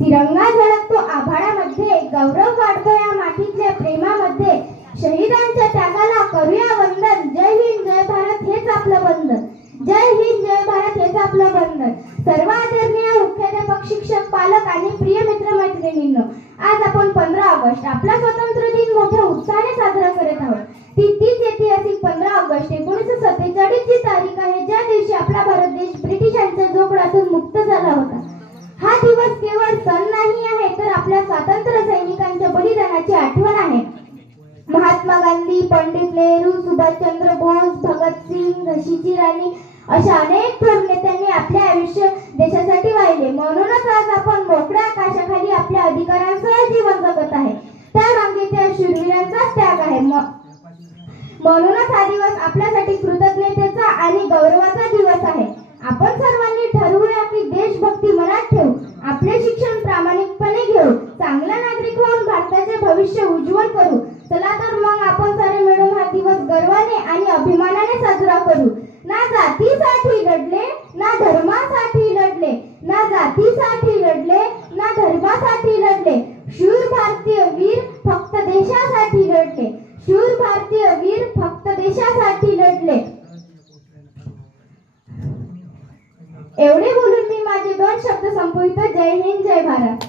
तिरंगा झळकतो आभाळामध्ये, गौरव वाढतो या मातीतल्या प्रेमामध्ये. शहीदांच्या त्यागाला करूया वंदन, जय हिंद जय भारत हेच आपलं बंधन, जय हिंद जय भारत हेच आपलं बंधन. सर्व आदरणीय मुख्याध्यापक, शिक्षक, पालक आणि प्रिय मित्र मैत्रिणींनो, आज आपण 15 ऑगस्ट आपला स्वातंत्र्य दिन मोठ्या उत्साहाने साजरा करत आहोत. तीच ऐतिहासिक 15 ऑगस्ट 1947 ची तारीख आहे, ज्या दिवशी आपला भारत देश ब्रिटिशांच्या जोखडातून मुक्त झाला होता. हा दिवस केवळ सण नाही आहे, तर आपल्या स्वातंत्र्य सैनिकांच्या बलिदानाची आठवण आहे. महात्मा गांधी, पंडित नेहरू, सुभाषचंद्र बोस, भगतसिंग, झाशीची राणी अशा अनेक थोर नेत्यांनी आपले आयुष्य देशासाठी वाहिले. म्हणूनच आज आपण मोकळ्या आकाशाखाली आपल्या अधिकारांसह जीवन जगत आहे. त्यामागे त्या शूरवीरांचाच त्याग आहे. म्हणूनच हा दिवस आपल्यासाठी कृतज्ञतेचा आणि गौरवाचा दिवस आहे. आपण सर्वांनी ठरवूया की देशभक्ती मनात ठेवू, आपले शिक्षण प्रामाणिकपणे घेऊ, चांगला नागरिक होऊन भारताचे भविष्य उज्ज्वल करू. चला तर मग आपण सारे मिळून हा दिवस गर्वाने आणि अभिमानाने साजरा करू. ना जातीसाठी लढले, ना धर्मासाठी लढले, ना जातीसाठी लढले, ना धर्मासाठी लढले. शूर भारतीय वीर फक्त देशासाठी लढले, शूर भारतीय वीर फक्त देशासाठी लढले. एवढे बोलून मी माझे 2 शब्द संपवितो. जय हिंद जय भारत.